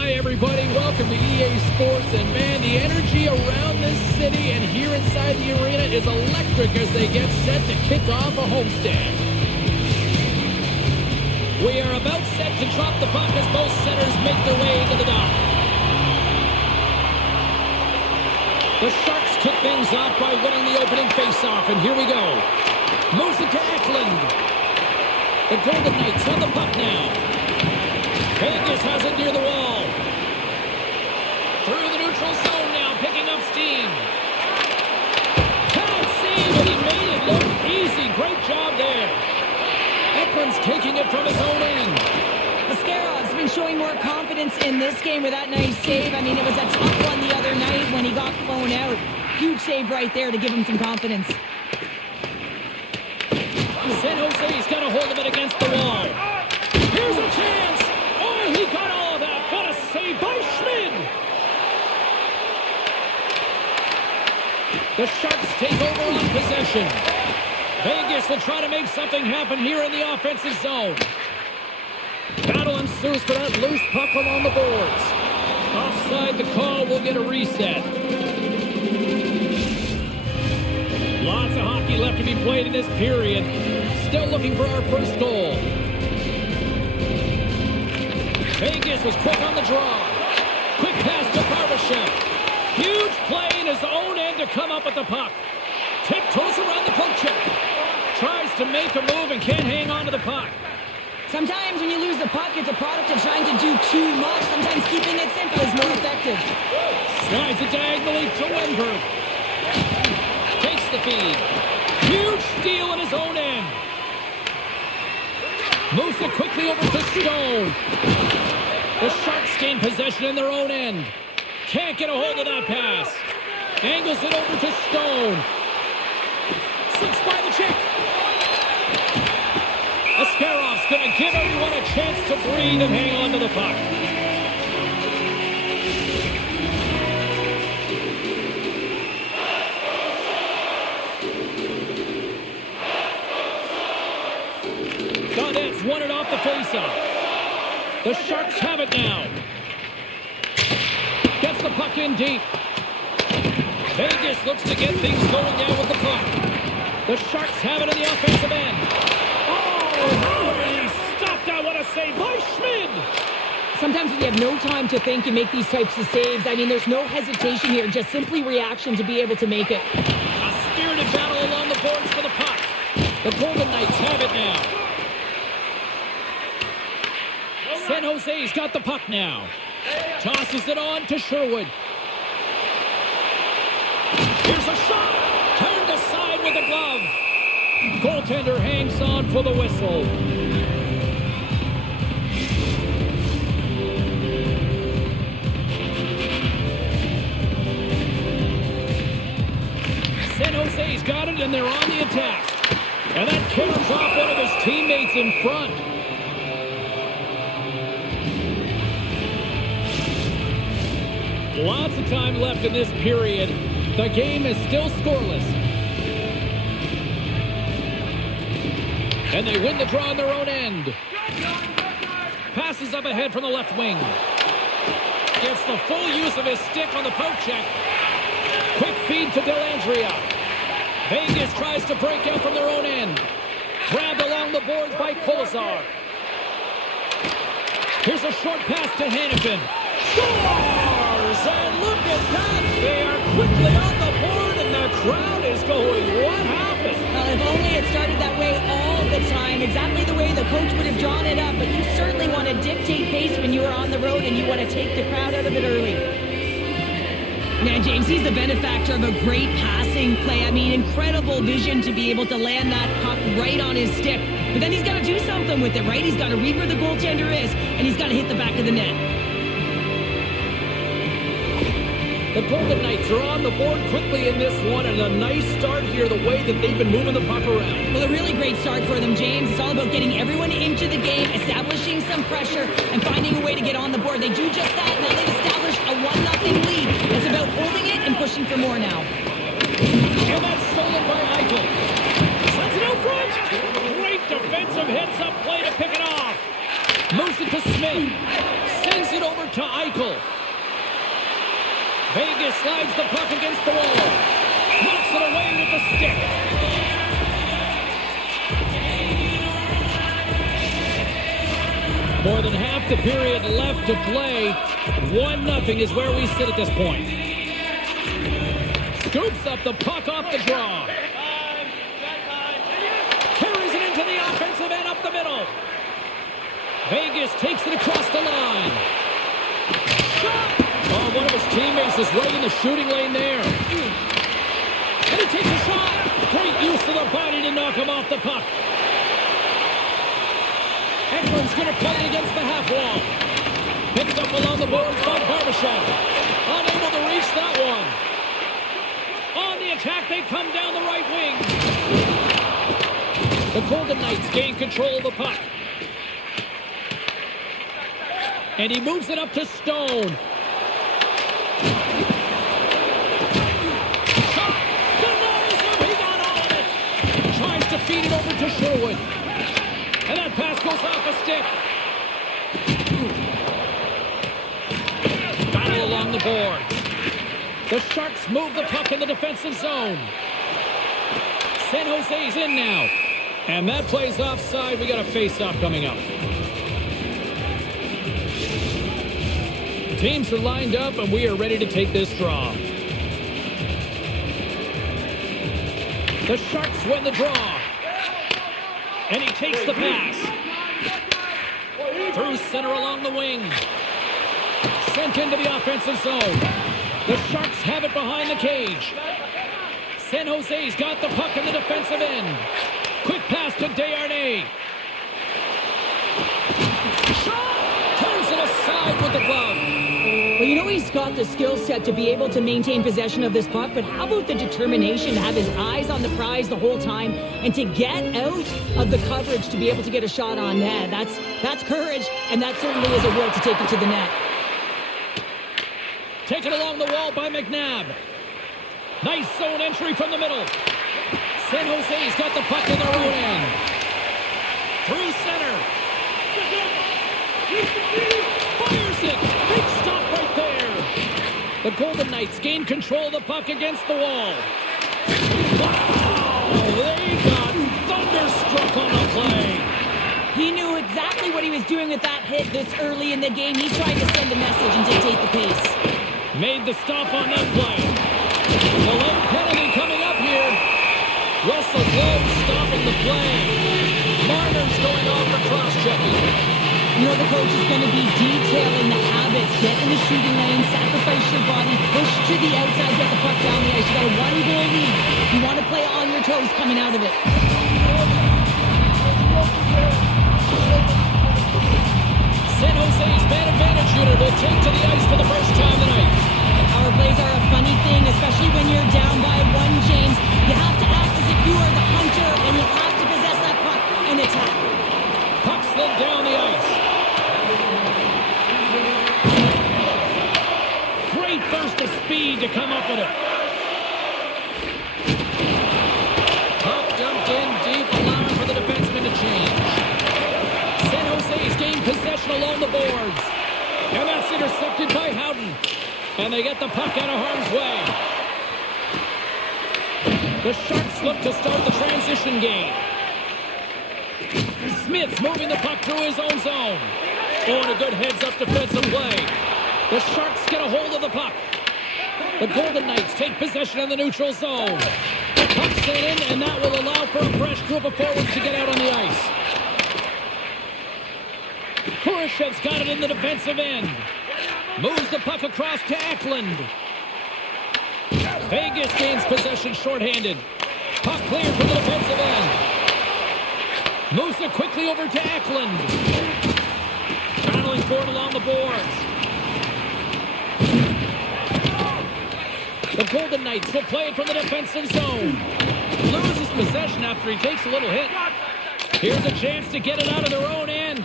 Hi, everybody. Welcome to EA Sports. And, man, the energy around this city and here inside the arena is electric as they get set to kick off a homestand. We are about set to drop the puck as both setters make their way into the dock. The Sharks kick things off by winning the opening faceoff, and here we go. Moves it to Eklund. The Golden Knights on the puck now. Vegas has it near the wall. Through the neutral zone now, picking up steam. Can't save, and he made it look easy. Great job there. Eklund's taking it from his own end. Mascarov's been showing more confidence in this game with that nice save. I mean, it was a tough one the other night when he got blown out. Huge save right there to give him some confidence. San Jose's got a hold of it against the wall. Here's a chance. Oh, he got all of that. What a save by Schmid. The Sharks take over on possession. Vegas will try to make something happen here in the offensive zone. Battle ensues for that loose puck along the boards. Offside, the call will get a reset. Lots of hockey left to be played in this period. Still looking for our first goal. Vegas was quick on the draw. Quick pass to Barbashev. Huge play in his own end to come up with the puck. Tiptoes around the poke check. Tries to make a move and can't hang on to the puck. Sometimes when you lose the puck, it's a product of trying to do too much. Sometimes keeping it simple is more effective. Slides it diagonally to Wenberg. Takes the feed. Huge steal in his own end. Moves it quickly over to Stone. The Sharks gain possession in their own end. Can't get a hold of that pass. Angles it over to Stone. Slips by the check. Askarov's going to give everyone a chance to breathe and hang on to the puck. Gaudet's won it off the faceoff. The Sharks have it now. Gets the puck in deep. Vegas looks to get things going now with the puck. The Sharks have it in the offensive end. Oh, he stopped that. What a save by Schmid. Sometimes when you have no time to think, you make these types of saves. I mean, there's no hesitation here, just simply reaction to be able to make it. A spirited battle along the boards for the puck. The Golden Knights have it now. San Jose's got the puck now. Tosses it on to Sherwood. Here's a shot. Turned aside with a glove. Goaltender hangs on for the whistle. San Jose's got it, and they're on the attack. And that carries off one of his teammates in front. Lots of time left in this period. The game is still scoreless. And they win the draw on their own end. Passes up ahead from the left wing. Gets the full use of his stick on the poke check. Quick feed to Dellandrea. Vegas tries to break out from their own end. Grabbed along the boards by Kolesar. Here's a short pass to Hannafin. Scores! And look at that! They are quickly on the board, and the crowd is going, what happened? Well, if only it started that way all the time, exactly the way the coach would have drawn it up, but you certainly want to dictate pace when you are on the road, and you want to take the crowd out of it early. Now, James, he's the benefactor of a great passing play. I mean, incredible vision to be able to land that puck right on his stick. But then he's got to do something with it, right? He's got to read where the goaltender is, and he's got to hit the back of the net. The Golden Knights are on the board quickly in this one, and a nice start here, the way that they've been moving the puck around. Well, a really great start for them, James. It's all about getting everyone into the game, establishing some pressure, and finding a way to get on the board. They do just that. Now they've established a 1-0 lead. It's about holding it and pushing for more now. And that's stolen by Eichel. Sends it out front. Great defensive heads-up play to pick it off. Moves it to Smith. Sends Moves it over to Eichel. Vegas slides the puck against the wall. Knocks it away with the stick. More than half the period left to play. 1-0 is where we sit at this point. Scoops up the puck off the draw. Carries it into the offensive end up the middle. Vegas takes it across the line. Shot! Oh, one of his teammates is right in the shooting lane there. And he takes a shot. Great use of the body to knock him off the puck. Ekland's going to play it against the half wall. Picked up along the boards by Barbashev. Unable to reach that one. On the attack, they come down the right wing. The Golden Knights gain control of the puck. And he moves it up to Stone. Shot! Denies him! He got all of it! Tries to feed it over to Sherwood. And that pass goes off a stick. Battle along the board. The Sharks move the puck in the defensive zone. San Jose's in now. And that play's offside. We got a face-off coming up. Teams are lined up, and we are ready to take this draw. The Sharks win the draw. And he takes the pass. Through center along the wing. Sent into the offensive zone. The Sharks have it behind the cage. San Jose's got the puck in the defensive end. Quick pass to Desharnais. Shot! Turns it aside with the glove. Well, you know he's got the skill set to be able to maintain possession of this puck, but how about the determination to have his eyes on the prize the whole time and to get out of the coverage to be able to get a shot on net? That's courage, and that certainly is a will to take it to the net. Taken along the wall by McNabb. Nice zone entry from the middle. San Jose's got the puck in their own end. Through center. Fires it. Big stop right there. The Golden Knights gain control of the puck against the wall. Wow! They got thunderstruck on the play. He knew exactly what he was doing with that hit this early in the game. He's trying to send a message and dictate the pace. Made the stop on that play. The late penalty coming up here. Russell Globe stopping the play. Marner's going off for cross-checking. You know the coach is going to be detailing the habits. Get in the shooting lane, sacrifice your body, push to the outside, get the puck down the ice. You got a one-goal lead. You want to play on your toes coming out of it. San Jose's man advantage unit will take to the ice for the first time tonight. Power plays are a funny thing, especially when you're down by one, James. You have to act as if you are the hunter, and you have to possess that puck and attack. Puck slid down the ice. Great burst of speed to come up with it. Puck dumped in deep, allowing for the defenseman to change. San Jose's gained possession along the boards. And that's intercepted by Howden. And they get the puck out of harm's way. The Sharks look to start the transition game. Smith's moving the puck through his own zone. Oh, and a good heads-up defensive play. The Sharks get a hold of the puck. The Golden Knights take possession of the neutral zone. The puck sent in, and that will allow for a fresh group of forwards to get out on the ice. Kurashev's got it in the defensive end. Moves the puck across to Eklund. Vegas gains possession shorthanded. Puck cleared from the defensive end. Moves it quickly over to Eklund. Battling for it along the boards. The Golden Knights will play it from the defensive zone. Loses possession after he takes a little hit. Here's a chance to get it out of their own end.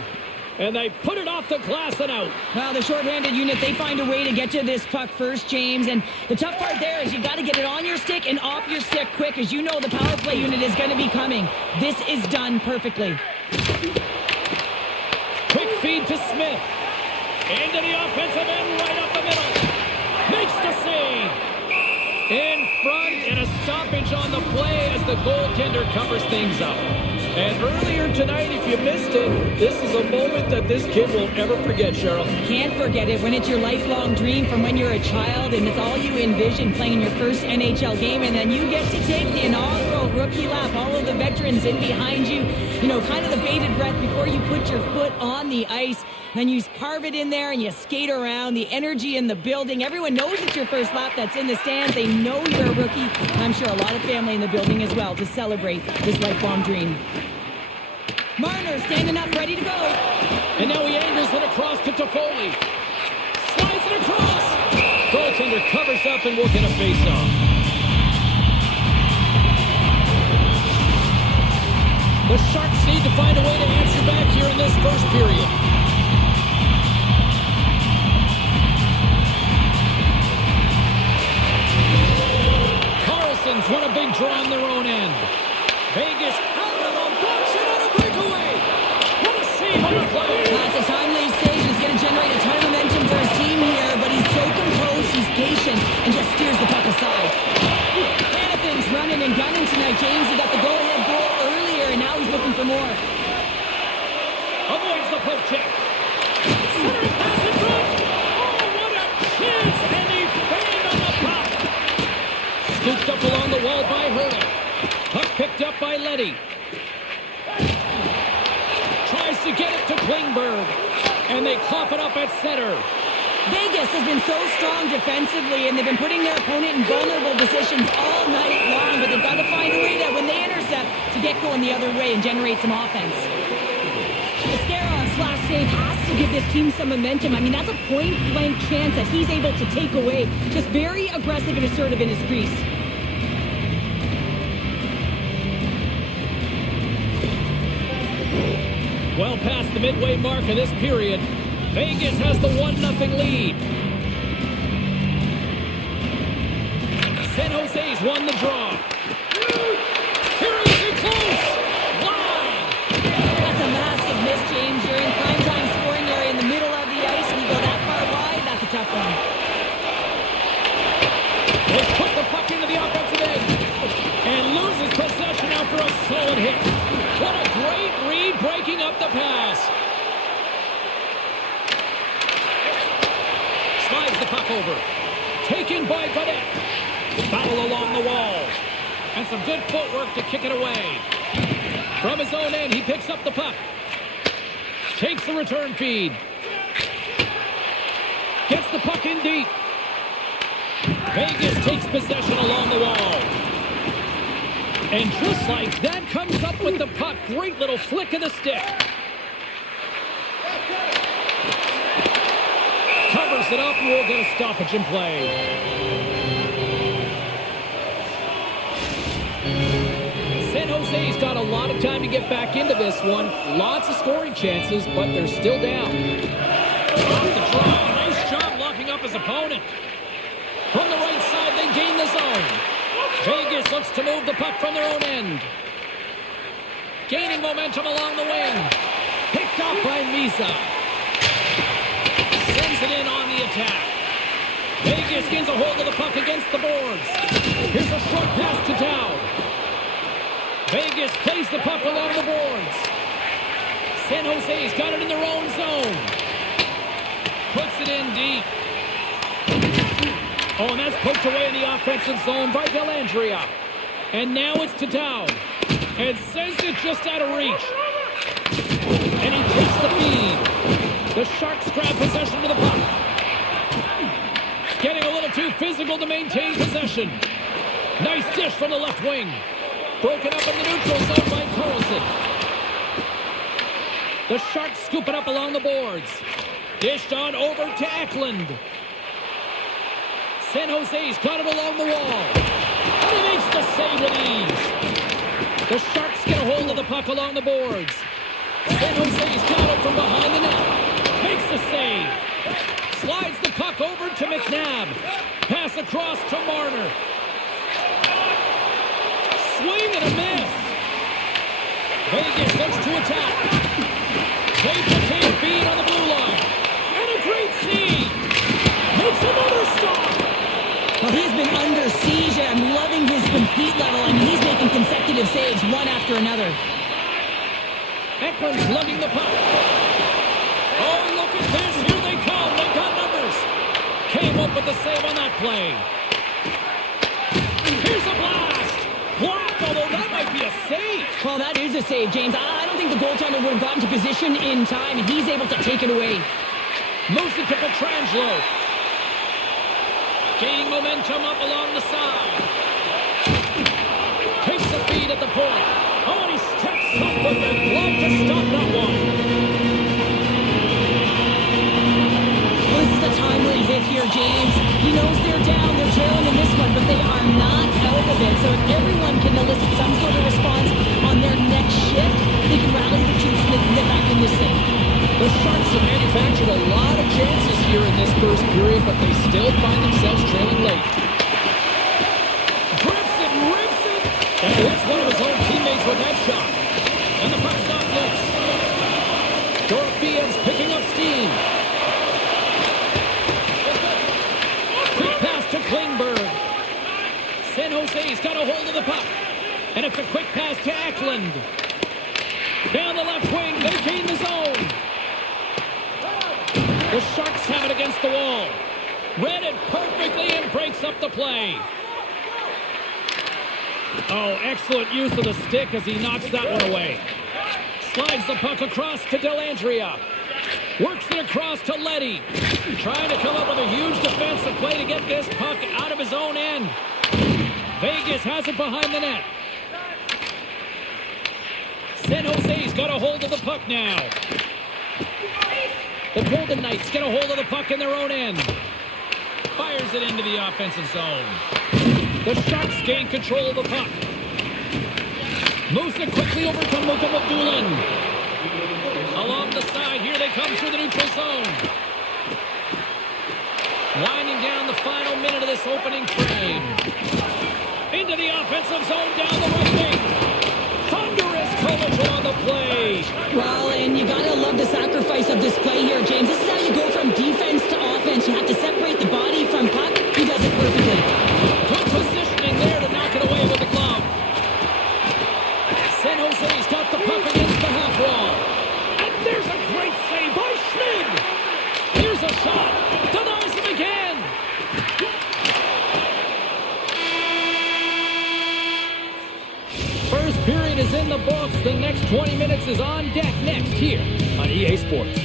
And they put it off the glass and out. Well, the shorthanded unit, they find a way to get to this puck first, James. And the tough part there is you got to get it on your stick and off your stick quick. As you know, the power play unit is going to be coming. This is done perfectly. Quick feed to Smith. Into the offensive end, right up the middle. Makes the save. In front, and a stoppage on the play as the goaltender covers things up. And earlier tonight, if you missed it, this is a moment that this kid will ever forget, Cheryl. Can't forget it when it's your lifelong dream from when you're a child and it's all you envision playing your first NHL game, and then you get to take the inaugural rookie lap, all of the veterans in behind you, you know, kind of the bated breath before you put your foot on the ice. Then you carve it in there and you skate around. The energy in the building. Everyone knows it's your first lap that's in the stands. They know you're a rookie. And I'm sure a lot of family in the building as well to celebrate this lifelong dream. Marner standing up, ready to go. And now he angles it across to Toffoli. Slides it across. Goaltender covers up and will get a face-off. The Sharks need to find a way to answer back here in this first period. Carlson's won a big draw on their own end. Vegas out of the box and on a breakaway. What a save on the play. That's a timely save. He's going to generate a ton of momentum for his team here, but he's so composed, he's patient, and just steers the puck aside. Hannafin's running and gunning tonight, James. He got the go-ahead goal earlier, and now he's looking for more. Avoids the poke check. Center pass in front. Oh, what a chance, and he banged on the puck. Scooped up along the wall by Herta. Puck picked up by Leddy. Tries to get it to Klingberg. And they cough it up at center. Vegas has been so strong defensively, and they've been putting their opponent in vulnerable positions all night long, but they've got to find a way to, when they intercept, to get going the other way and generate some offense. Steron's last save has to give this team some momentum. I mean, that's a point-blank chance that he's able to take away. Just very aggressive and assertive in his crease. Well past the midway mark of this period, Vegas has the 1-0 lead. San Jose's won the draw. Here he is in close. Wide. That's a massive miss, James. You're in primetime scoring area in the middle of the ice, and you go that far wide, that's a tough one. They put the puck into the offensive end and loses possession after a solid hit. What a great read breaking up the pass. Slides the puck over. Taken by Godet. Foul along the wall. And some good footwork to kick it away. From his own end, he picks up the puck. Takes the return feed. Gets the puck in deep. Vegas takes possession along the wall. And just like that, comes up with the puck. Great little flick of the stick. Covers it up and we'll get a stoppage in play. San Jose's got a lot of time to get back into this one. Lots of scoring chances, but they're still down. Off the draw. Nice job locking up his opponent. From the right side, they gain the zone. Vegas looks to move the puck from their own end. Gaining momentum along the wing. Picked off by Misa. Sends it in on the attack. Vegas gains a hold of the puck against the boards. Here's a short pass to Dowd. Vegas plays the puck along the boards. San Jose's got it in their own zone. Puts it in deep. Oh, and that's poked away in the offensive zone by Dellandrea. And now it's to Dowd. And sends it just out of reach. And he takes the feed. The Sharks grab possession to the puck. Getting a little too physical to maintain possession. Nice dish from the left wing. Broken up in the neutral zone by Carlson. The Sharks scoop it up along the boards. Dished on over to Eklund. San Jose's got it along the wall. And he makes the save with ease. The Sharks get a hold of the puck along the boards. San Jose's got it from behind the net. Makes the save. Slides the puck over to McNabb. Pass across to Marner. Swing and a miss. Vegas looks to attack. They take feed on the blue line. And a great after another. Ekman's lugging the puck. Oh, look at this. Here they come. They got numbers. Came up with the save on that play. Here's a blast. Blocked, although that might be a save. Well, that is a save, James. I don't think the goaltender would have gotten to position in time, and he's able to take it away. Moves it to Pietrangelo. Gaining momentum up along the side. Takes the feed at the point. Oh, and he steps up with the glove to stop that one. Well, this is a timely hit here, James. He knows they're down, they're trailing in this one, but they are not out of it. So if everyone can elicit some sort of response on their next shift, they can rally the troops and they can get back in this thing. The Sharks have manufactured a lot of chances here in this first period, but they still find themselves trailing late. Grips it, rips it, and hits one of his own teammates with that shot. And the puck's not loose. Dorofeyev's picking up steam. Quick pass to Klingberg. San Jose's got a hold of the puck. And it's a quick pass to Eklund. Down the left wing, they gain the zone. The Sharks have it against the wall. Read it perfectly and breaks up the play. Oh, excellent use of the stick as he knocks that one away. Slides the puck across to Dellandrea. Works it across to Leddy. Trying to come up with a huge defensive play to get this puck out of his own end. Vegas has it behind the net. San Jose's got a hold of the puck now. The Golden Knights get a hold of the puck in their own end. Fires it into the offensive zone. The Sharks gain control of the puck. Moves it quickly over to Mukhamadullin. Along the side, here they come through the neutral zone. Winding down the final minute of this opening frame. Into the offensive zone, down the right wing. Thunderous collision on the play. Well, and you gotta love the sacrifice of this play here, James. This is how you go from defense to offense. You have to separate the body from puck. He does it perfectly. Good positioning there to knock it away with the glove. San Jose's got the puck against the half wall. And there's a great save by Schmid. Here's a shot. Denies him again. First period is in the books. The next 20 minutes is on deck next here on EA Sports.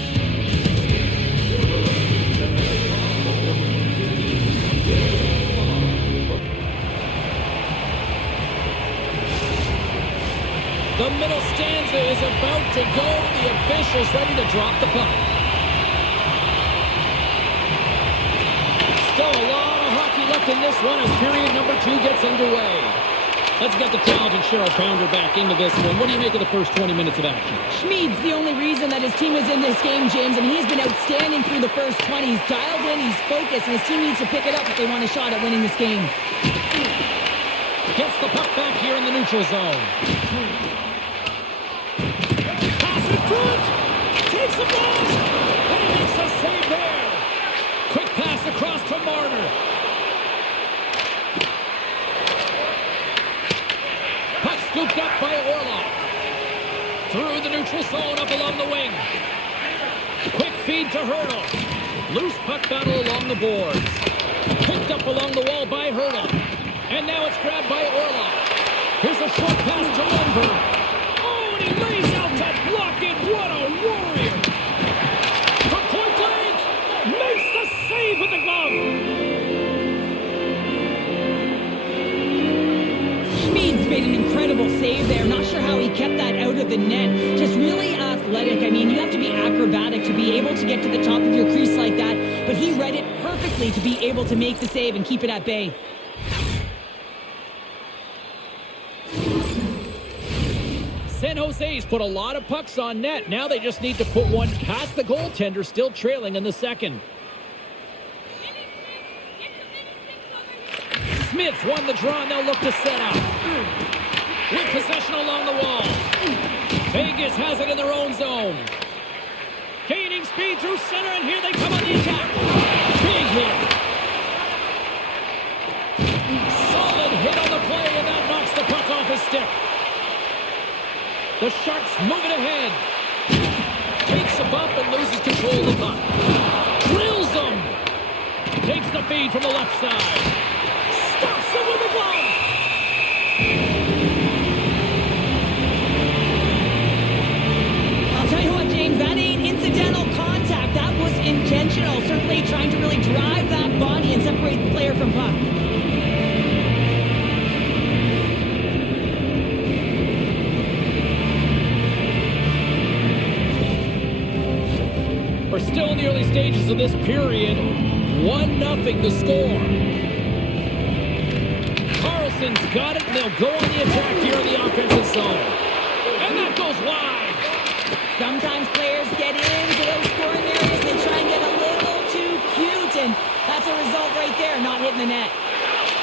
The middle stanza is about to go. The officials ready to drop the puck. Still a lot of hockey left in this one as period number 2 gets underway. Let's get the talented Cheryl Pounder back into this one. What do you make of the first 20 minutes of action? Schmid's the only reason that his team is in this game, James, and he's been outstanding through the first 20. He's dialed in, he's focused, and his team needs to pick it up if they want a shot at winning this game. Gets the puck back here in the neutral zone. Pass in front! Takes the ball! And he makes a save there! Quick pass across to Marner. Puck scooped up by Orlov. Through the neutral zone up along the wing. Quick feed to Hurdle. Loose puck battle along the boards. Picked up along the wall by Hurdle. And now it's grabbed by Orlov. Here's a short pass to Lundberg. Oh, and he lays out to block it. What a warrior. From point blank. Makes the save with the glove. Schmid's made an incredible save there. Not sure how he kept that out of the net. Just really athletic. I mean, you have to be acrobatic to be able to get to the top of your crease like that. But he read it perfectly to be able to make the save and keep it at bay. San Jose's put a lot of pucks on net. Now they just need to put one past the goaltender, still trailing in the second. Smith's won the draw, and they'll look to set up. With possession along the wall. Vegas has it in their own zone. Gaining speed through center, and here they come on the attack. Big hit. Solid hit on the play, and that knocks the puck off his stick. The Sharks move it ahead. Takes a bump and loses control of the puck. Drills them. Takes the feed from the left side. Stops it with a glove. I'll tell you what, James, that ain't incidental contact. That was intentional. Certainly trying to really drive that body and separate the player from puck. We're still in the early stages of this period. 1-0 the score. Carlson's got it, and they'll go on the attack here in the offensive zone. And that goes wide. Sometimes players get into those scoring areas and they try and get a little too cute, and that's a result right there, not hitting the net.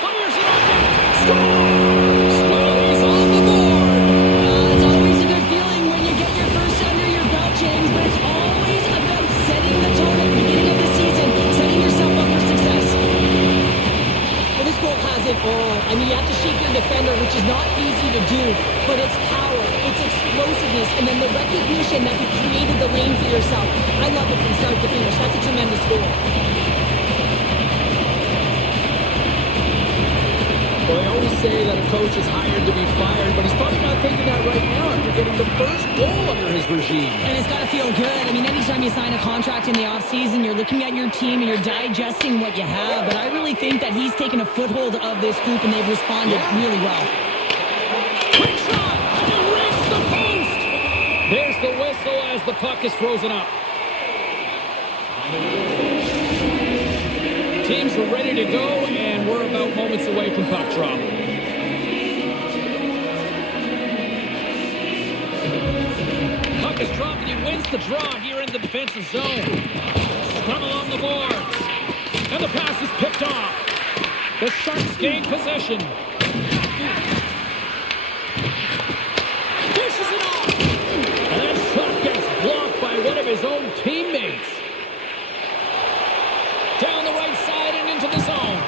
Fires it on net. Scores! Well, he's on the board. It's always a good feeling when you get your first under your belt, James, but it's always about setting the tone at the beginning of the season, setting yourself up for success. Well, this goal has it all. I mean, you have to shake your defender, which is not easy to do, but it's power, it's explosiveness, and then the recognition that you created the lane for yourself. I love it from start to finish. That's a tremendous goal. Well, they always say that a coach is hired to be fired, but he's probably not thinking that right now after getting the first goal under his regime. And it's got to feel good. I mean, anytime you sign a contract in the offseason, you're looking at your team and you're digesting what you have. But I really think that he's taken a foothold of this group and they've responded really well. Quick shot! And he rings the post! There's the whistle as the puck is frozen up. Teams are ready to go, and we're about moments away from puck drop. Puck is dropped, and he wins the draw here in the defensive zone. Scrum along the boards. And the pass is picked off. The Sharks gain possession. Pushes it off. And that shot gets blocked by one of his own teammates. Down the right side and into the zone.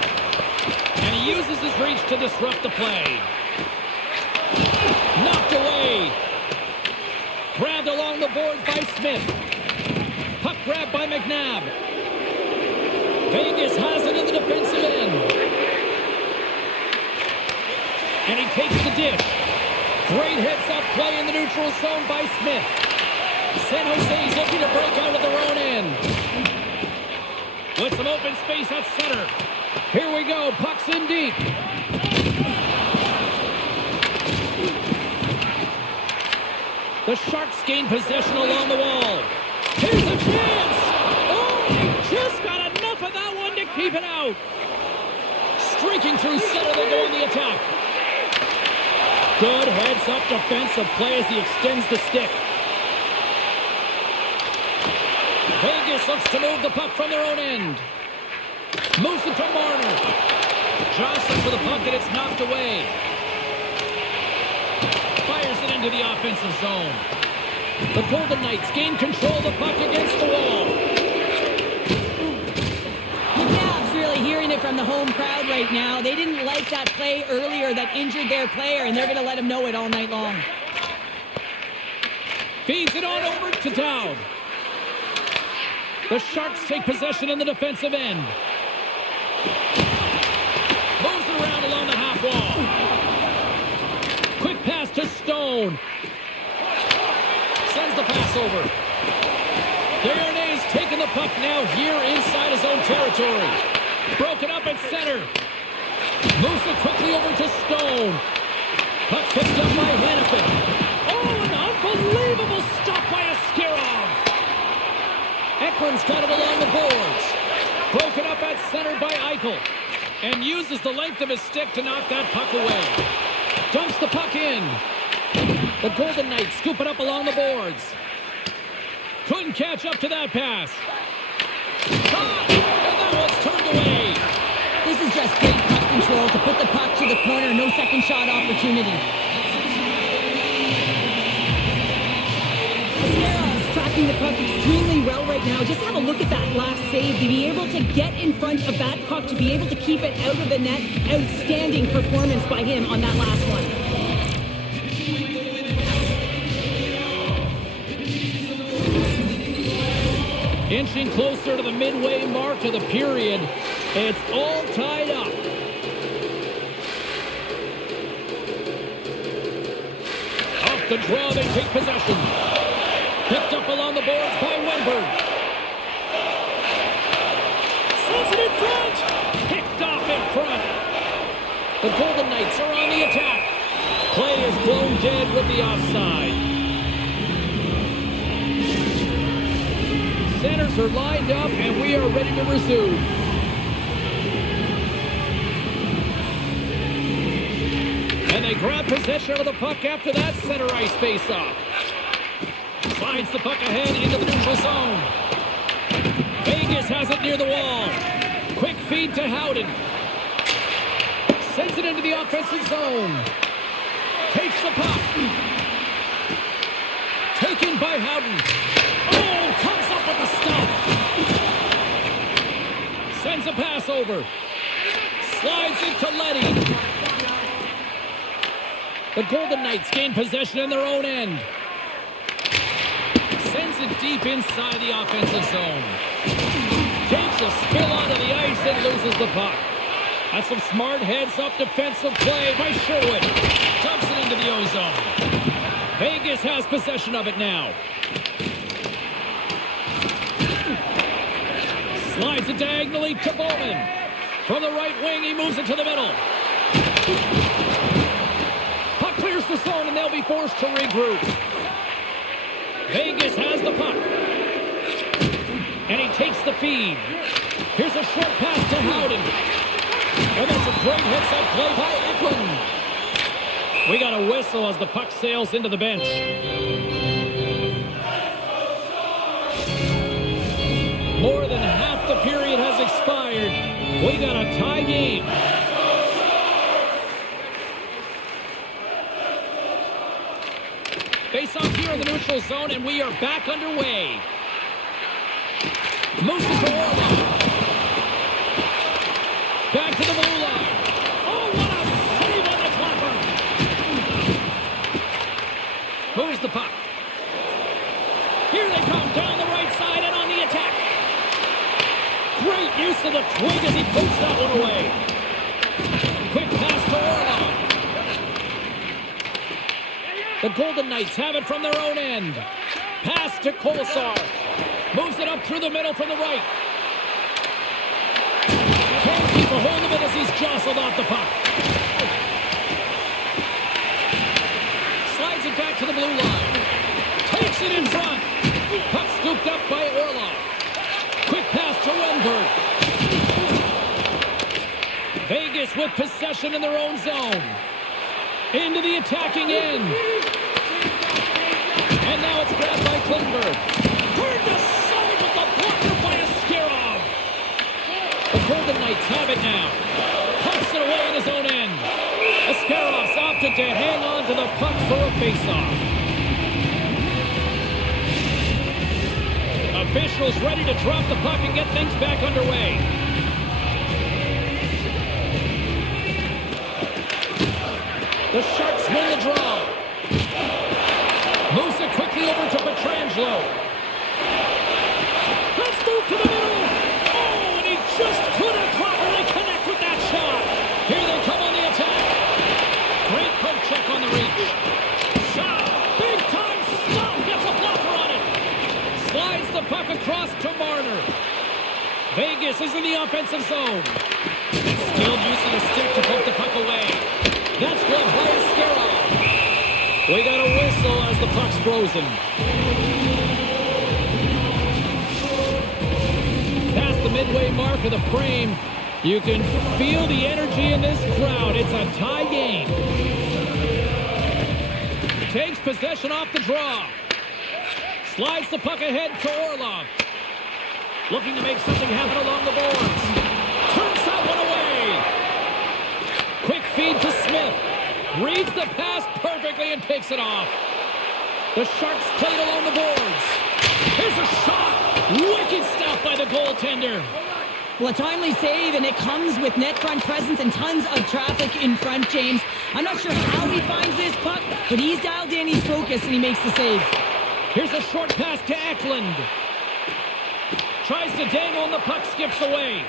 And he uses his reach to disrupt the play. Knocked away. Grabbed along the boards by Smith. Puck grabbed by McNabb. Vegas has it in the defensive end. And he takes the dish. Great heads-up play in the neutral zone by Smith. San Jose's looking to break out of their own end. With some open space at center. Here we go. Puck's in deep. The Sharks gain possession along the wall. Here's a chance. Oh, he just got enough of that one to keep it out. Streaking through center, they go on the attack. Good heads-up defensive play as he extends the stick. Vegas looks to move the puck from their own end. Moves it to Marner. Jostling for the puck and it's knocked away. Fires it into the offensive zone. The Golden Knights gain control of the puck against the wall. McNabb's really hearing it from the home crowd right now. They didn't like that play earlier that injured their player, and they're going to let him know it all night long. Feeds it on over to Dowd. The Sharks take possession in the defensive end. Moves it around along the half wall. Quick pass to Stone. Sends the pass over. Desharnais taking the puck now here inside his own territory. Broken up at center. Moves it quickly over to Stone. Puck picked up by Hannafin. Oh, an unbelievable stop by Askarov. Eklund's got it along the boards. Broken up at center by Eichel. And uses the length of his stick to knock that puck away. Dumps the puck in. The Golden Knights scoop it up along the boards. Couldn't catch up to that pass. Shot! And that one's turned away. This is just great puck control to put the puck to the corner. No second shot opportunity. Tracking the puck extremely well right now. Just have a look at that last save. To be able to get in front of that puck, to be able to keep it out of the net. Outstanding performance by him on that last one. Inching closer to the midway mark of the period. It's all tied up. Off the draw, they take possession. Picked up along the boards by Wenberg. Sends it in front. Picked off in front. The Golden Knights are on the attack. Play is blown dead with the offside. Centers are lined up, and we are ready to resume. And they grab possession of the puck after that center ice face-off. Slides the puck ahead into the neutral zone. Vegas has it near the wall. Quick feed to Howden. Sends it into the offensive zone. Takes the puck. Taken by Howden. Oh, comes up with the stop. Sends a pass over. Slides it to Leddy. The Golden Knights gain possession in their own end. Sends it deep inside the offensive zone. Takes a spill onto the ice and loses the puck. That's some smart heads-up defensive play by Sherwood. Dumps it into the O-zone. Vegas has possession of it now. Slides it diagonally to Bowman. From the right wing, he moves it to the middle. Puck clears the zone, and they'll be forced to regroup. Vegas has the puck. And he takes the feed. Here's a short pass to Howden. And that's a great hits-up play by Eklund. We got a whistle as the puck sails into the bench. More than half the period has expired. We got a tie game. Face off here in the neutral zone, and we are back underway. Moves it to Orlov. Back to the blue line. Oh, what a save on the clapper. Moves the puck. Here they come down the right side and on the attack. Great use of the twig as he puts that one away. Quick pass to Orlov. The Golden Knights have it from their own end. Pass to Kolesar. Moves it up through the middle from the right. Can't keep a hold of it as he's jostled off the puck. Slides it back to the blue line. Takes it in front. Puck scooped up by Orlov. Quick pass to Wenberg. Vegas with possession in their own zone. Into the attacking end. And now it's grabbed by Klingberg. Turned aside with the blocker by Askarov. The Golden Knights have it now. Pumps it away in his own end. Askarov's opted to hang on to the puck for a face-off. Officials ready to drop the puck and get things back underway. The Sharks win the draw. Moves it quickly over to Pietrangelo. Let's move to the middle. Oh, and he just couldn't properly connect with that shot. Here they come on the attack. Great poke check on the reach. Shot. Big time stop. Gets a blocker on it. Slides the puck across to Marner. Vegas is in the offensive zone. Skilled use of the stick to poke the puck away. That's blocked by Askarov. We got a whistle as the puck's frozen. Past the midway mark of the frame, you can feel the energy in this crowd. It's a tie game. Takes possession off the draw. Slides the puck ahead to Orlov. Looking to make something happen along the boards. Turns that one away. Quick feed to Smith. Reads the pass perfectly and takes it off. The Sharks played along the boards. Here's a shot. Wicked stuff by the goaltender. Well, a timely save, and it comes with net front presence and tons of traffic in front, James. I'm not sure how he finds this puck, but he's dialed in, he's focused, and he makes the save. Here's a short pass to Eklund. Tries to dangle and the puck skips away.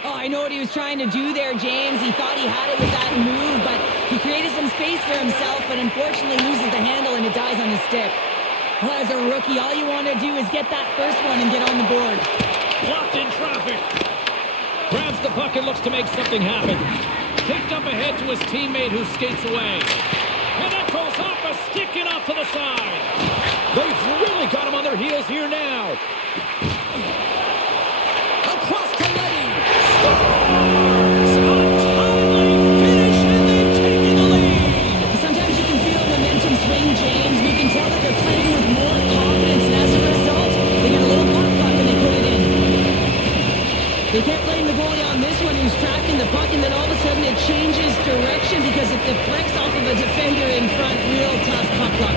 Oh, I know what he was trying to do there, James. He thought he had it with that move, but he created some space for himself, but unfortunately loses the handle and it dies on his stick. Well, as a rookie, all you want to do is get that first one and get on the board. Blocked in traffic. Grabs the puck and looks to make something happen. Kicked up ahead to his teammate who skates away. And that goes off a stick and off to the side. They've really got him on their heels here now. Across to Letty. Scores! A timely finish, and they've taken the lead. Sometimes you can feel the momentum swing, James. You can tell that they're playing with more confidence, and as a result, they get a little puck and they put it in. They kept playing the goalie on this one who's tracking the puck, and then all of a sudden it changes direction because it deflects off of a defender in front. Real tough puck luck.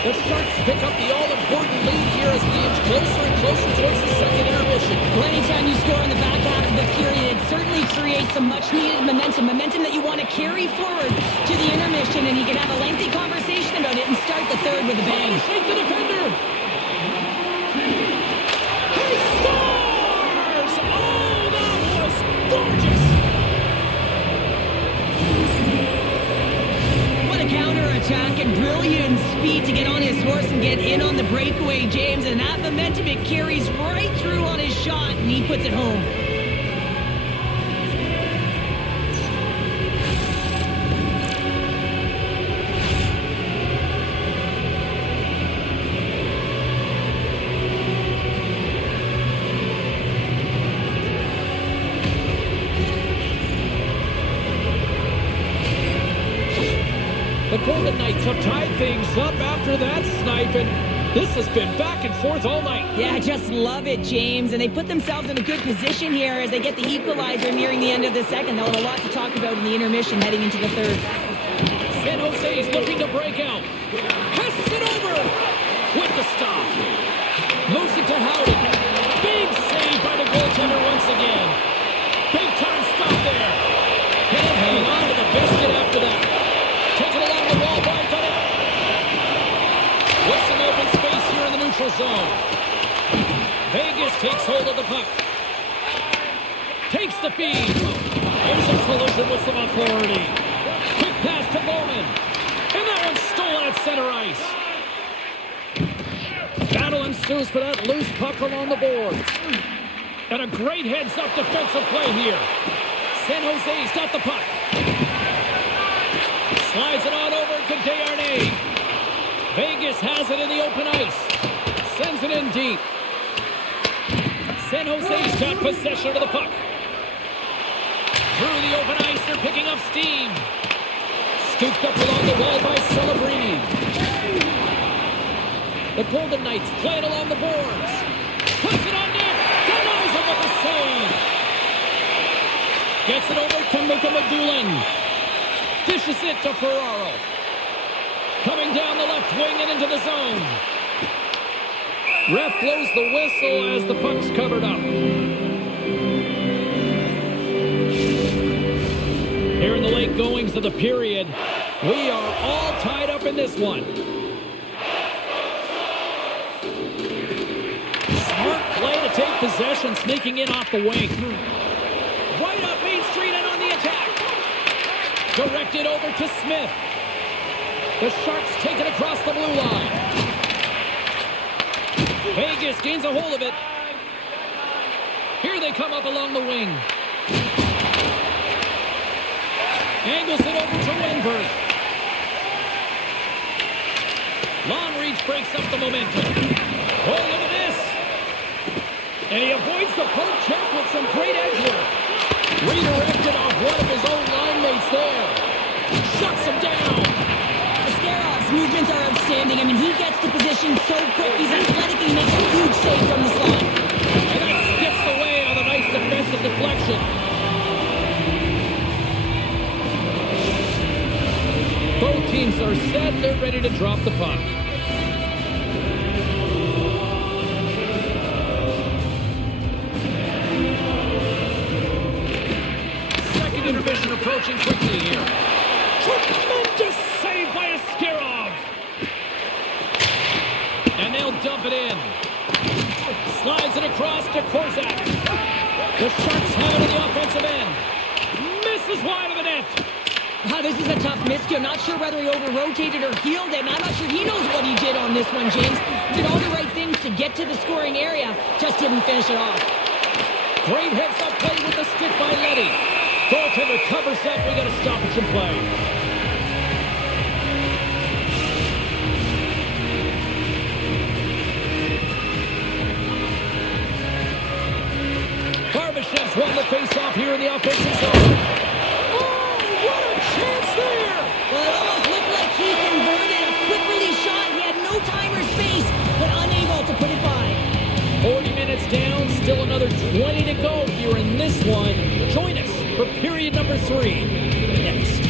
The Sharks pick up the all-important lead here as we inch closer and closer towards the second intermission. Well, anytime you score in the back half of the period, it certainly creates some much-needed momentum that you want to carry forward to the intermission, and you can have a lengthy conversation about it and start the third with a bang. Shake the defender. He scores! Oh, that was gorgeous! What a counter-attack and brilliant speed to get on his horse and get in on the breakaway, James, and that momentum it carries right through on his shot, and he puts it home. The Golden Knights have tied things up after that snipe, and this has been back and forth all night. Yeah, I just love it, James. And they put themselves in a good position here as they get the equalizer nearing the end of the second. They'll have a lot to talk about in the intermission heading into the third. San Jose is looking to break out. Passes it over with the stop. Moves it to Howden. Big save by the goaltender once again. Big time stop there. Can't hang on to the biscuit after that. Taken along the wall by Dunnett. With some open space here in the neutral zone. Vegas takes hold of the puck. Takes the feed. There's a collision with some authority. Quick pass to Bowman. And that one's stolen at center ice. Battle ensues for that loose puck along the boards. And a great heads-up defensive play here. San Jose's got the puck. Slides it on over to Desharnais. Vegas has it in the open ice. Sends it in deep. San Jose's got possession of the puck. Through the open ice, they're picking up steam. Scooped up along the wall by Celebrini. The Golden Knights play it along the boards. Puts it on net. Denies him with a save. Gets it over to Mika Madulin. Dishes it to Ferraro. Coming down the left wing and into the zone. Ref blows the whistle as the puck's covered up. Here in the late goings of the period, we are all tied up in this one. Smart play to take possession, sneaking in off the wing. Right up Main Street and on the attack. Directed over to Smith. The Sharks take it across the blue line. Vegas gains a hold of it. Here they come up along the wing. Angles it over to Wenberg. Long reach breaks up the momentum. Oh, look at this. And he avoids the poke check with some great edge work. Redirected off one of his own line mates there. Shuts him down. Ascarov's movements are outstanding. I mean, he gets to position so quick. He's athletic and he makes a huge save from the slot. And that skips away on a nice defensive deflection. Both teams are set. They're ready to drop the puck. intermission approaching quickly here. Tremendous save by Askarov. And they'll dump it in. Slides it across to Korzak. The Sharks have it in the offensive end. Misses wide of the net. Wow, this is a tough miscue. I'm not sure whether he over-rotated or healed it. And I'm not sure he knows what he did on this one, James. He did all the right things to get to the scoring area. Just didn't finish it off. Great heads-up play with the stick by Letty. Goaltender covers up. We got a stoppage in play. Barbashev's won the face-off here in the offensive zone. Oh, what a chance there! Well, it almost looked like he converted a quick release shot. He had no time or space, but unable to put it by. 40 minutes down, still another 20 to go here in this one. Join us for period number 3 next.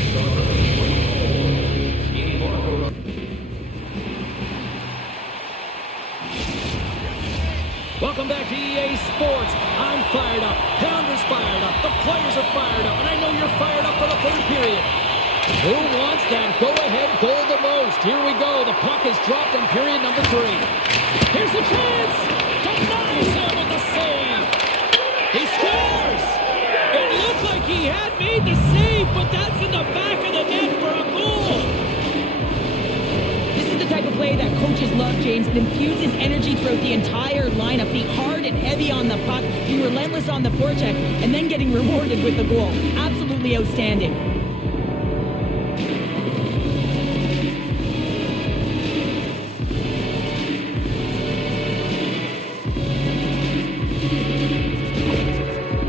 Welcome back to EA Sports. I'm fired up. Pounder's fired up. The players are fired up. And I know you're fired up for the third period. Who wants that go-ahead goal the most? Here we go. The puck is dropped in period number 3. Here's the chance. Denies him with the save. He scores. It looked like he had made the save, but that's in the back of the net for a goal. This is the type of play that coaches love, James. It infuses energy throughout the entire lineup. Being hard and heavy on the puck, being relentless on the forecheck, and then getting rewarded with the goal. Absolutely outstanding.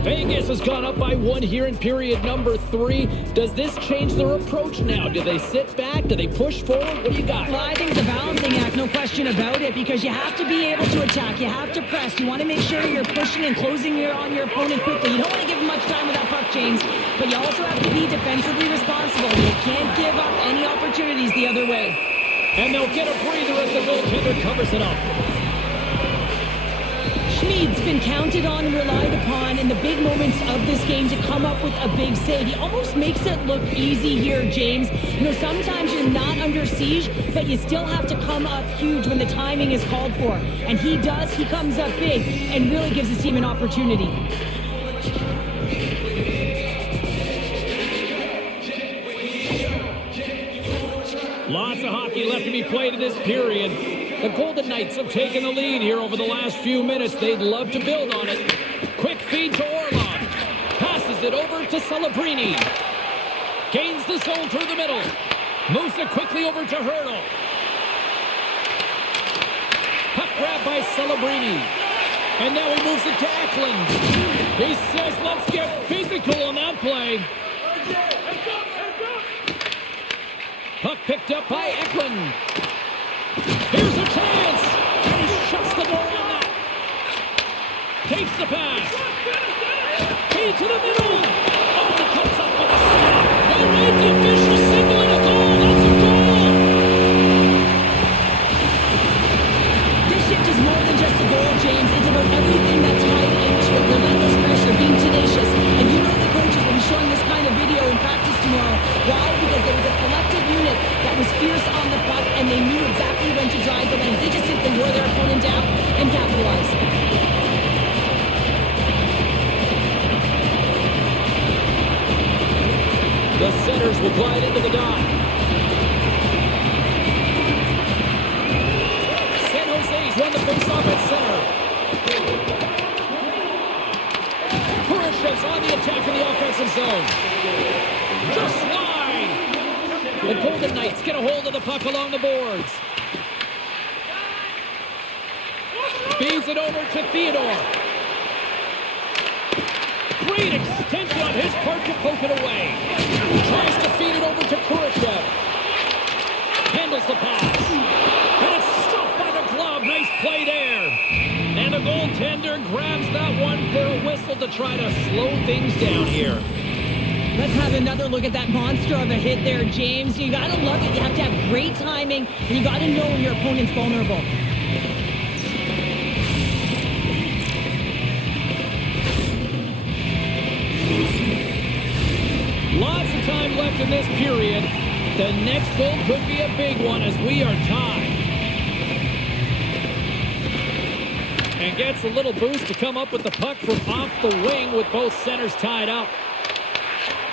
Vegas has gone up by 1 here in period number 3. Does this change their approach now? Do they sit back? Do they push forward? What do you got? Well, I think it's a balancing act, no question about it, because you have to be able to attack. You have to press. You want to make sure you're pushing and closing on your opponent quickly. You don't want to give him much time with that puck, James, but you also have to be defensively responsible. You can't give up any opportunities the other way. And they'll get a breather as the goaltender covers it up. Schmid's been counted on and relied upon in the big moments of this game to come up with a big save. He almost makes it look easy here, James. You know, sometimes you're not under siege, but you still have to come up huge when the timing is called for. And he does. He comes up big and really gives his team an opportunity. Lots of hockey left to be played in this period. The Golden Knights have taken the lead here over the last few minutes. They'd love to build on it. Quick feed to Orlov. Passes it over to Celebrini. Gains the zone through the middle. Moves it quickly over to Hurdle. Puck grab by Celebrini. And now he moves it to Eklund. He says, let's get physical on that play. Puck picked up by Eklund. Here's a chance! And he shuts the door on that. Takes the pass. Feed to the middle. Oh, he comes up with a stop. No way, the official signaling a goal. That's a goal! This shift is more than just a goal, James. It's about everything that tied into it. Relentless pressure, being tenacious. And you know the coaches will be showing this kind of video in practice tomorrow. Why? Because there was a collective unit that was fierce on the puck, and they knew exactly when to drive the lanes. They just simply wore their opponent down and capitalized. The centers will glide into the dot. San Jose's won the faceoff at center. Kurashev's on the attack in the offensive zone. Just wide. The Golden Knights get a hold of the puck along the boards. Feeds it over to Theodore. Great extension on his part to poke it away. Tries to feed it over to Kurashev. Handles the pass. And it's stopped by the glove. Nice play there. And the goaltender grabs that one for a whistle to try to slow things down here. Let's have another look at that monster of a hit there, James. You got to love it. You have to have great timing, and you got to know when your opponent's vulnerable. in this period. The next goal could be a big one as we are tied. And gets a little boost to come up with the puck from off the wing with both centers tied up.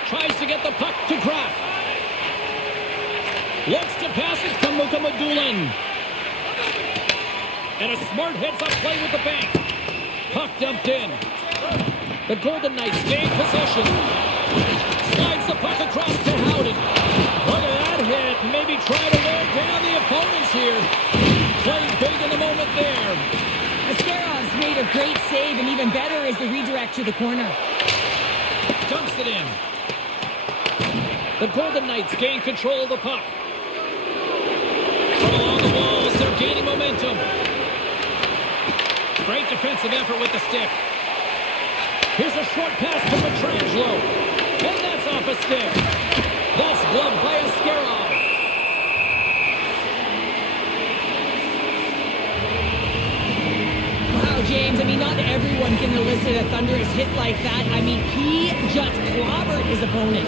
Tries to get the puck to Kraft. Looks to pass it to Mukamadulin. And a smart heads-up play with the bank. Puck dumped in. The Golden Knights gain possession. Slides the puck across to Howden. Look at that hit. Maybe try to wear down the opponents here. Played big in the moment there. Ascarov's made a great save, and even better is the redirect to the corner. Dumps it in. The Golden Knights gain control of the puck. From along the walls, they're gaining momentum. Great defensive effort with the stick. Here's a short pass to Pietrangelo. And that's off a stick. That's gloved by Ascarov. Wow, James, I mean, not everyone can elicit a thunderous hit like that. I mean, he just clobbered his opponent.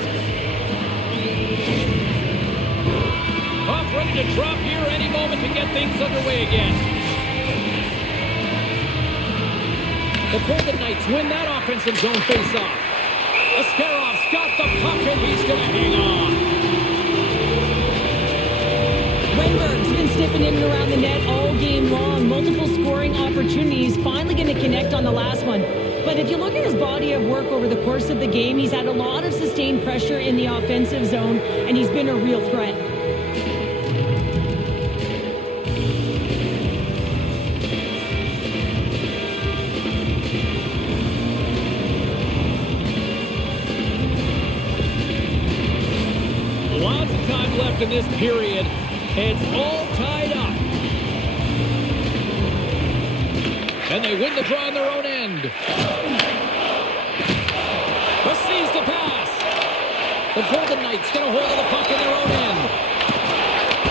Puck ready to drop here any moment to get things underway again. The Golden Knights win that offensive zone face-off. Ascarov's got the puck and he's going to hang on. Weinberg's been sniffing in and around the net all game long. Multiple scoring opportunities. Finally going to connect on the last one. But if you look at his body of work over the course of the game, he's had a lot of sustained pressure in the offensive zone, and he's been a real threat. Lots of time left in this period. It's all tied up. And they win the draw on their own end. Receives the pass. The Golden Knights get a hold of the puck in their own end.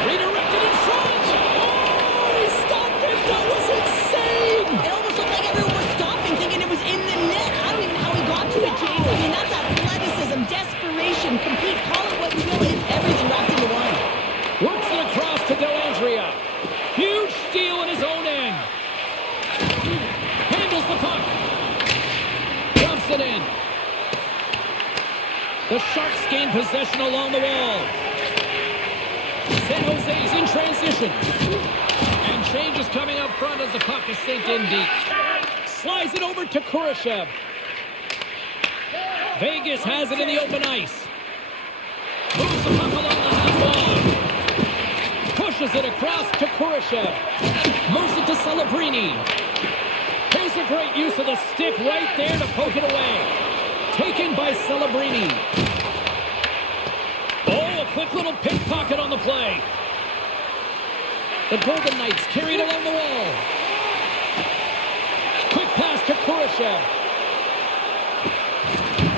Redirected in front. Oh, he stopped it. That was insane. It almost looked like everyone was stopping, thinking it was in the net. I don't even know how he got to it, James. I mean, that's athleticism, desperation, complete, call it what you will. It's everything wrapped into one. Works it across to Dellandrea. Huge steal in his own end. Handles the puck. Dumps it in. The Sharks gain possession along the wall. San Jose's in transition. And change is coming up front as the puck is sent in deep. Slides it over to Kurashev. Vegas has it in the open ice. Moves the puck along the half wall. Pushes it across to Kurashev. Moves it to Celebrini. Here's a great use of the stick right there to poke it away. Taken by Celebrini. Oh, a quick little pickpocket on the play. The Golden Knights carried along the wall. Quick pass to Kurashev.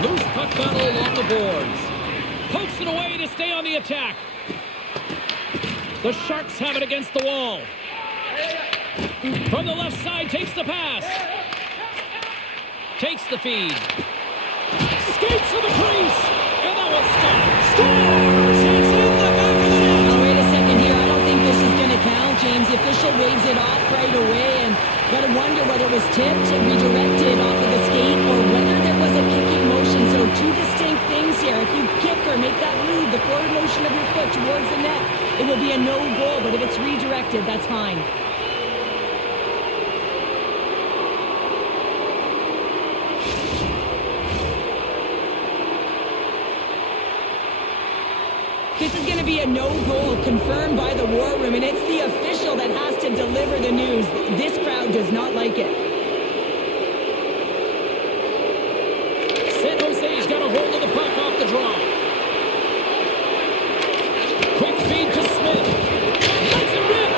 Loose puck battle along the boards. Pokes it away to stay on the attack. The Sharks have it against the wall. From the left side, takes the pass. Takes the feed. Skates to the crease. And that was stopped. Scores! It's in the back of the net. Oh, wait a second here. I don't think this is going to count, James. The official waves it off right away, and got to wonder whether it was tipped, redirected off of the skate, or whether there was a kicking motion. So two distinct things here. If you kick or make that move, the forward motion of your foot towards the net, it will be a no goal. But if it's redirected, that's fine. This is going to be a no goal confirmed by the War Room, and it's the official that has to deliver the news. This crowd does not like it. San Jose's got a hold of the puck off the draw. Quick feed to Smith. Lets it rip.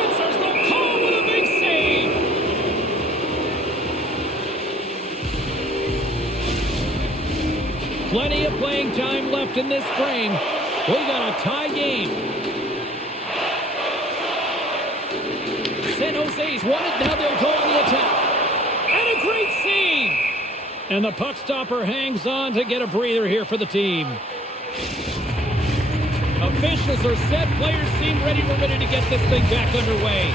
Answers the call with a big save. Plenty of playing time left in this frame. We got a tie game. San Jose's won it. Now they'll go on the attack. And a great save. And the puck stopper hangs on to get a breather here for the team. officials are set. Players seem ready to get this thing back underway.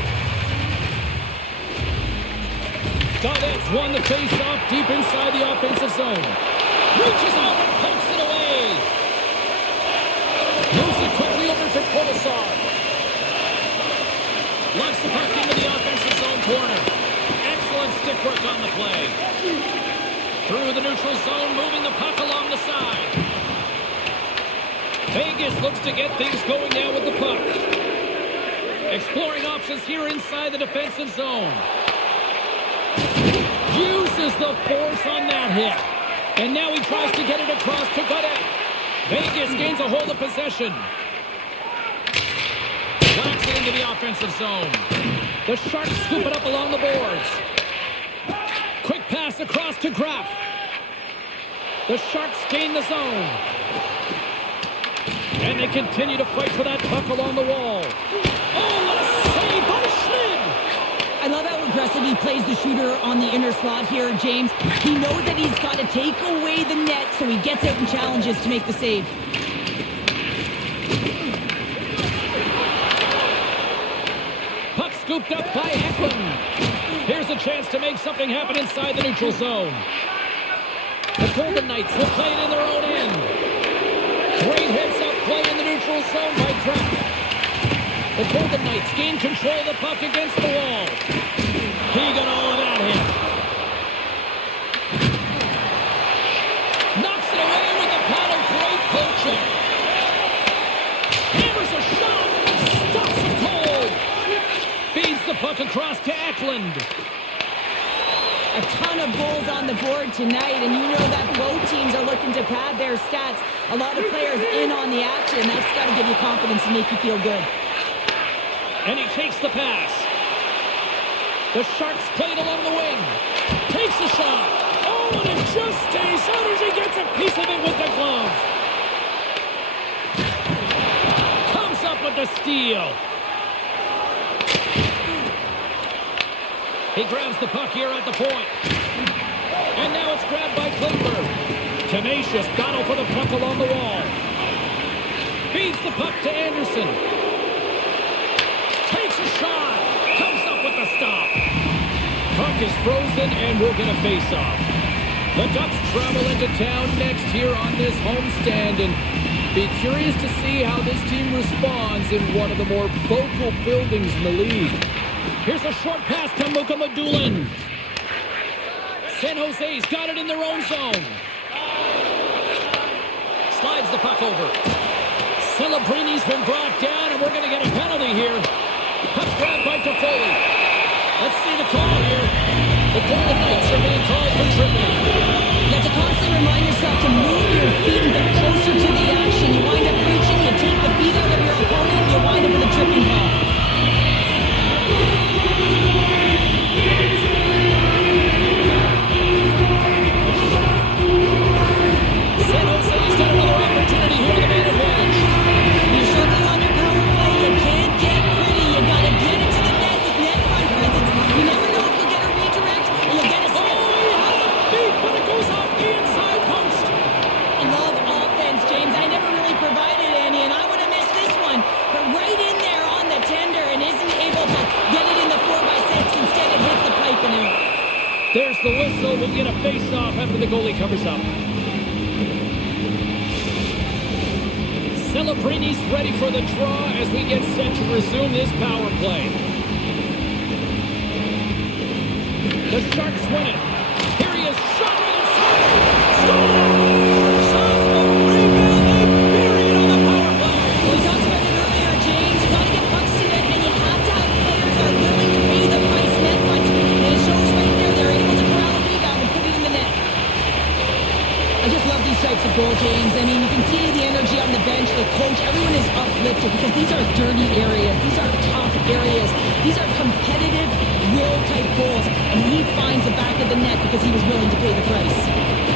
Gaudet's won the face-off deep inside the offensive zone. Reaches out and pokes it away. Moves it quickly over to Colasar. Locks the puck into the offensive zone corner. Excellent stick work on the play. Through the neutral zone, moving the puck along the side. Vegas looks to get things going now with the puck. Exploring options here inside the defensive zone. Uses the force on that hit. And now he tries to get it across to Gaudet. Vegas gains a hold of possession. Whacks it into the offensive zone. The Sharks scoop it up along the boards. Quick pass across to Graf. The Sharks gain the zone. And they continue to fight for that puck along the wall. Oh, what a save by Schmid! I love how aggressive he plays the shooter on the inner slot here, James. He knows that he's got to take away the net, so he gets out and challenges to make the save. Puck scooped up by Eklund. Here's a chance to make something happen inside the neutral zone. The Golden Knights will play it in their own end. Great heads-up play in the neutral zone by Graf. The Golden Knights gain control of the puck against the wall. He got all of that hit. Knocks it away with the paddle. Great poaching. Hammers a shot. Stops it cold. Feeds the puck across to Eklund. A ton of goals on the board tonight, and you know that both teams are looking to pad their stats. A lot of players in on the action. That's got to give you confidence and make you feel good. And he takes the pass. The Sharks play it along the wing. Takes a shot. Oh, and it just stays out as he gets a piece of it with the glove. Comes up with the steal. He grabs the puck here at the point. And now it's grabbed by Klingberg. Tenacious battle for the puck along the wall. Feeds the puck to Anderson. Takes a shot. Comes up with the stop. Puck is frozen and we'll get a face-off. The Ducks travel into town next here on this homestand, and be curious to see how this team responds in one of the more vocal buildings in the league. Here's a short pass to Muka Madulin. San Jose's got it in their own zone. Slides the puck over. Celebrini's been brought down, and we're going to get a penalty here. Puck grabbed by Toffoli. Let's see the call here. The Golden Knights are being called for tripping. You have to constantly remind yourself to move your feet and get closer to the action. You wind up reaching, you take the feet out of your opponent, and you wind up with a tripping call. San Jose's got another opportunity here in the main advantage. You're struggling on your power play. You can't get pretty. You got to get it to the net with net front presence. You never know if you'll get a redirect or you'll get a snap. Oh, he had it beat, but it goes off the inside post. I love offense, James. I never really provided any, and I would have missed this one. But right in there on the tender and isn't able to get it in the 4x6. Instead, it hits the pipe and out. There's the whistle. We'll get a face-off after the goalie covers up. Celebrini's ready for the draw as we get set to resume this power play. The Sharks win it. Here he is, shot right inside. Score! Softball rebound. They bury it on the power play. Well, we talked about it earlier, James. You got to get pucks to net, and you have to have players that are willing to pay the price net front. And it shows right there. They're able to corral a rebound and put it in the net. I just love these types of goal, James. I mean, you can see the energy on the bench, the coach, everyone is uplifted because these are dirty areas. These are tough areas. These are competitive, will-type goals. And he finds the back of the net because he was willing to pay the price.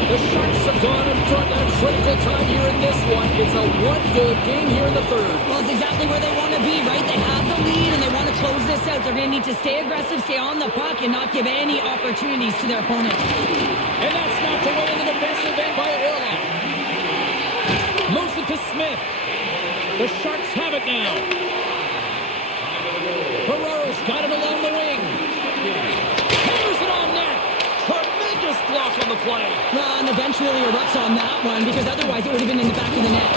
The Sharks have gone in front at a critical time here in this one. It's a one-goal game here in the third. Well, it's exactly where they want to be, right? They have the lead and they want to close this out. They're going to need to stay aggressive, stay on the puck, and not give any opportunities to their opponent. And that's knocked away in the defensive end by Orlov. Moves it to Smith. The The Sharks have it now. Ferraro's got it along the wing. Hammers it on net. Tremendous block on the play. Well, and the bench really erupts on that one because otherwise it would have been in the back of the net.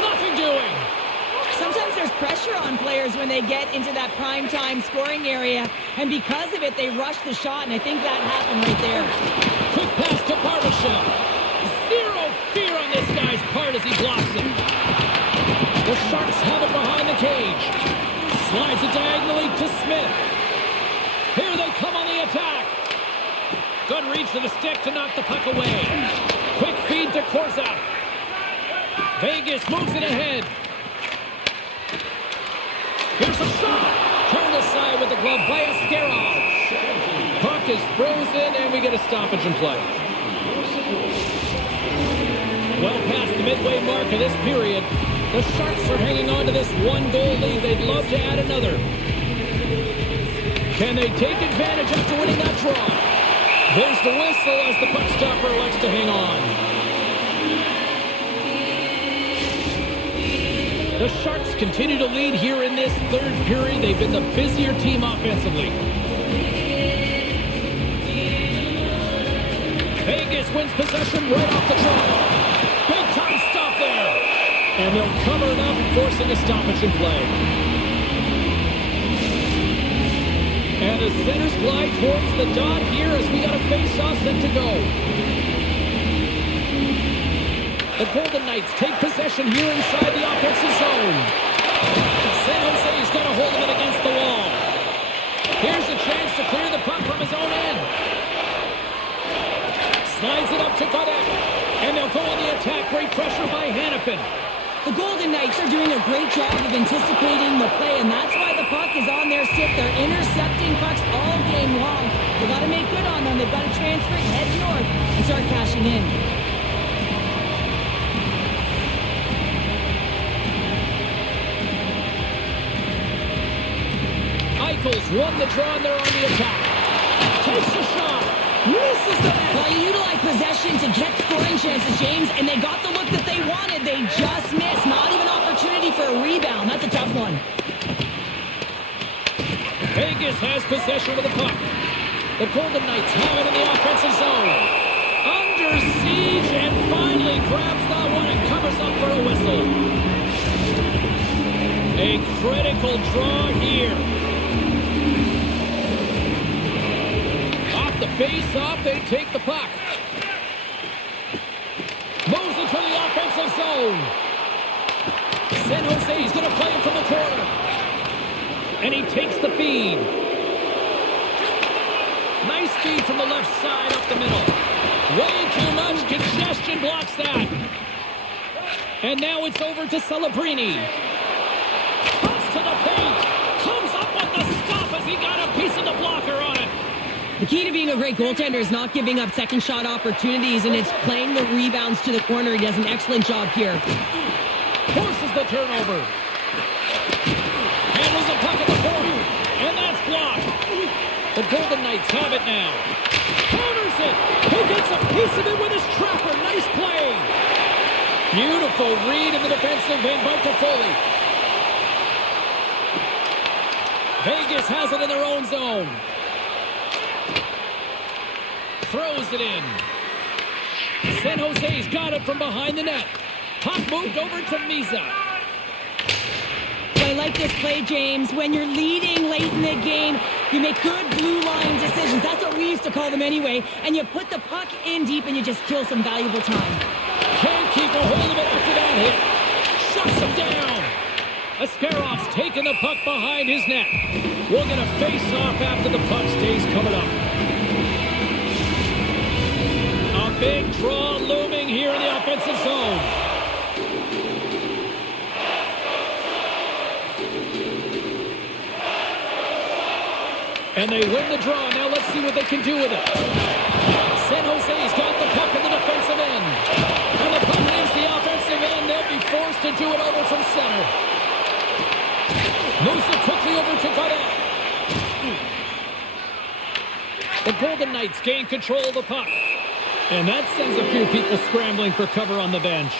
Nothing doing. Sometimes there's pressure on players when they get into that prime time scoring area, and because of it, they rush the shot, and I think that happened right there. Quick pass to Barbashev. Zero fear on this guy's part as he blocks it. The Sharks have it behind the cage. Slides it diagonally to Smith. Here they come on the attack. Good reach to the stick to knock the puck away. Quick feed to Korczak. Vegas moves it ahead. Here's a shot. Turned aside with the glove by Askarov. Puck is frozen, and we get a stoppage in play. Well past the midway mark of this period, the Sharks are hanging on to this one-goal lead. They'd love to add another. Can they take advantage after winning that draw? There's the whistle as the puck stopper elects to hang on. The Sharks continue to lead here in this third period. They've been the busier team offensively. Vegas wins possession right off the draw. Big time stop there. And they'll cover it up, forcing a stoppage in play. And the centers glide towards the dot here as we got a face-off set to go. The Golden Knights take possession here inside the offensive zone. San Jose's got a hold of it against the wall. Here's a chance to clear the puck from his own end. Slides it up to Godet. And they'll go on the attack. Great pressure by Hanifin. The Golden Knights are doing a great job of anticipating the play, and that's why the puck is on their stick. They're intercepting pucks all game long. They've got to make good on them. They've got to transfer it, head north, and start cashing in. Eichel's won the draw, and they're on the attack. Takes a shot. Misses the net. Well, you utilize possession to get scoring chances, James, and they got the look that they wanted. They just missed. Not even opportunity for a rebound. That's a tough one. Vegas has possession of the puck. The Golden Knights have it in the offensive zone. Under siege, and finally grabs that one and covers up for a whistle. A critical draw here. Off the face-off, they take the puck. Moves it to the offensive zone. San Jose's going to play it from the corner. And he takes the feed. Nice feed from the left side up the middle. Way too much congestion blocks that. And now it's over to Celebrini. Cuts to the paint. Comes up with the stop as he got a piece of the blocker on it. The key to being a great goaltender is not giving up second shot opportunities, and it's playing the rebounds to the corner. He does an excellent job here. Forces the turnover. Handles the puck at the point, and that's blocked. The Golden Knights have it now. Hammers it. He gets a piece of it with his trapper. Nice play. Beautiful read in the defensive end by Toffoli. Vegas has it in their own zone. Throws it in. San Jose's got it from behind the net. Puck moved over to Misa. I like this play, James. When you're leading late in the game, you make good blue line decisions. That's what we used to call them anyway. And you put the puck in deep and you just kill some valuable time. Can't keep a hold of it after that hit. Shuts him down. Askarov's taking the puck behind his net. We'll get a face-off after the puck stays covered up. A big draw looming here in the offensive zone. And they win the draw. Now let's see what they can do with it. San Jose's got the puck in the defensive end. And the puck leaves the offensive end. They'll be forced to do it over from center. Moves it quickly over to Godet. The Golden Knights gain control of the puck. And that sends a few people scrambling for cover on the bench.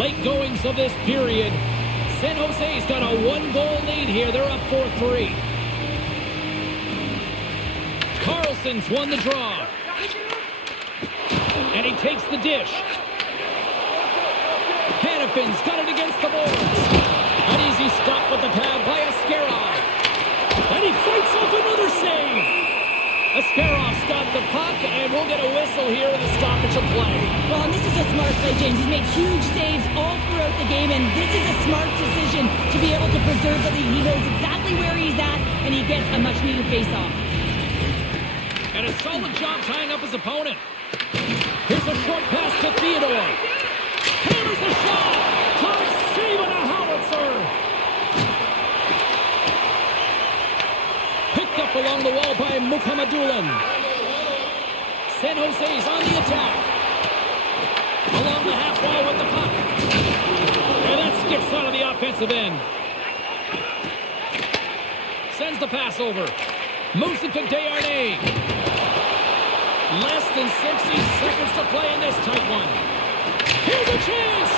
Late goings of this period. San Jose's got a one-goal lead here. They're up 4-3. Carlson's won the draw. And he takes the dish. Hannafin's got it against the boards. An easy stop with the pad by Askarov. And he fights off another save. Askarov's got the puck, and we'll get a whistle here in the stoppage of play. Well, and this is a smart play, James. He's made huge saves all throughout the game, and this is a smart decision to be able to preserve the lead. He knows exactly where he's at, and he gets a much-needed face-off. And a solid job tying up his opponent. Here's a short pass to Theodore. Hammers the shot. Todd saving a howitzer. Picked up along the wall by Mukhamadullin. San Jose's on the attack. Along the half wall with the puck. And that skips out of the offensive end. Sends the pass over. Moves it to Desharnais. Less than 60 seconds to play in this tight one. Here's a chance!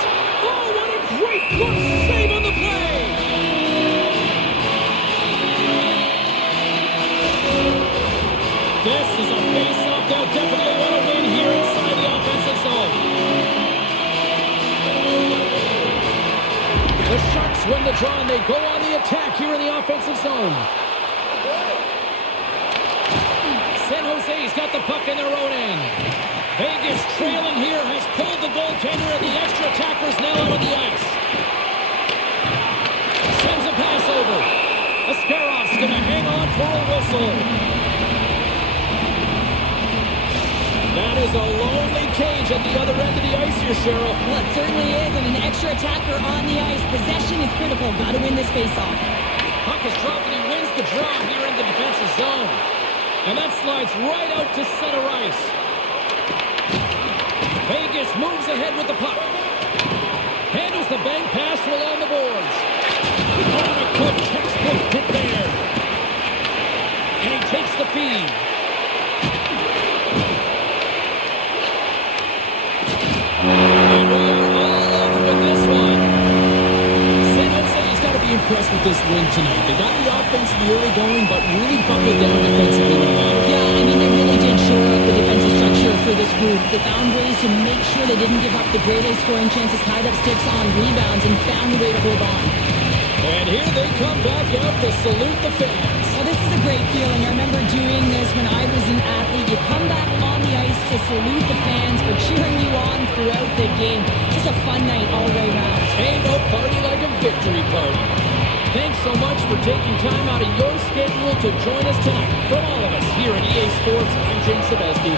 Oh, what a great glove save on the play! This is a face-off. They'll definitely want to win here inside the offensive zone. The Sharks win the draw and they go on the attack here in the offensive zone. San Jose's got the puck in their own end. Vegas trailing here has pulled the goaltender and the extra attackers now out on the ice. Sends a pass over. Askarov's going to hang on for a whistle. That is a lonely cage at the other end of the ice here, Cheryl. Well, it certainly is, and an extra attacker on the ice. Possession is critical. Got to win this face-off. Puck is dropped and he wins the draw here in the defensive zone. And that slides right out to center ice. Vegas moves ahead with the puck. Handles the bank pass from along the boards. On a good textbook hit there. And he takes the feed. And we are all over with this one. San Jose's got to be impressed with this win tonight. They got the offense in the early going, but really buckled down defensively when it mattered. Yeah, I mean, they really did shore up the defensive structure for this group. They found ways to make sure they didn't give up the grade A scoring chances, tied up sticks on rebounds, and found a way to hold on. And here they come back out to salute the fans. Well, this is a great feeling. I remember doing this when I was an athlete. You come back on the ice to salute the fans for cheering you on throughout the game. Just a fun night all the way around. Ain't no party like a victory party. Thanks so much for taking time out of your schedule to join us tonight. From all of us here at EA Sports, I'm James Cebulski.